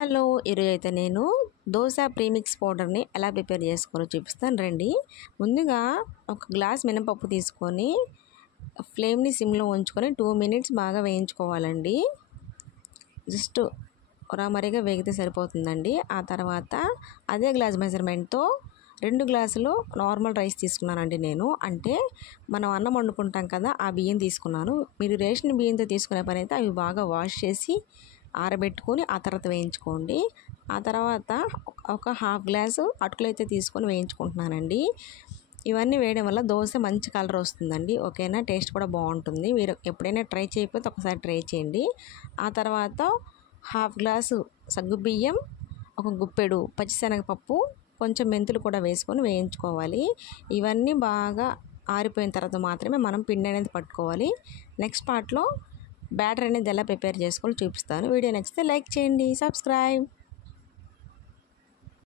Hello, ఈరోజైతే నేను dosa premix పౌడర్ని ఎలా ప్రిపేర్ చేసుకోవాలో చూపిస్తాను రండి. ముందుగా ఒక గ్లాస్ మినపప్పు తీసుకొని ఫ్లేమ్ని సిమ్లో ఉంచుకొని 2 మినిట్స్ బాగా వేయించుకోవాలండి. జస్ట్ మరిగా వేగితే సరిపోతుందండి. ఆ తర్వాత అదే గ్లాస్ మెజర్మెంట్తో 2 గ్లాసులు నార్మల్ రైస్ తీసుకున్నానండి నేను. అంటే మనం అన్నం వండుకుంటాం కదా, ఆ బియ్యం తీసుకున్నాను. మీరు రేషన్ బియ్యంతో తీసుకునే పని అయితే అవి బాగా వాష్ చేసి ఆరబెట్టుకొని ఆ తర్వాత వేయించుకోండి. ఆ తర్వాత ఒక హాఫ్ గ్లాసు అటుకులు అయితే తీసుకొని వేయించుకుంటున్నానండి. ఇవన్నీ వేయడం వల్ల దోశ మంచి కలర్ వస్తుందండి. ఓకేనా, టేస్ట్ కూడా బాగుంటుంది. మీరు ఎప్పుడైనా ట్రై చేయకపోతే ఒకసారి ట్రై చేయండి. ఆ తర్వాత హాఫ్ గ్లాసు సగ్గుబియ్యం, ఒక గుప్పెడు పచ్చిశనగపప్పు, కొంచెం మెంతులు కూడా వేసుకొని వేయించుకోవాలి. ఇవన్నీ బాగా ఆరిపోయిన తర్వాత మాత్రమే మనం పిండి అనేది పట్టుకోవాలి. నెక్స్ట్ పార్ట్లో బ్యాటర్ అనేది ఎలా ప్రిపేర్ చేసుకోవాలో చూపిస్తాను. వీడియో నచ్చితే లైక్ చేయండి, సబ్స్క్రైబ్.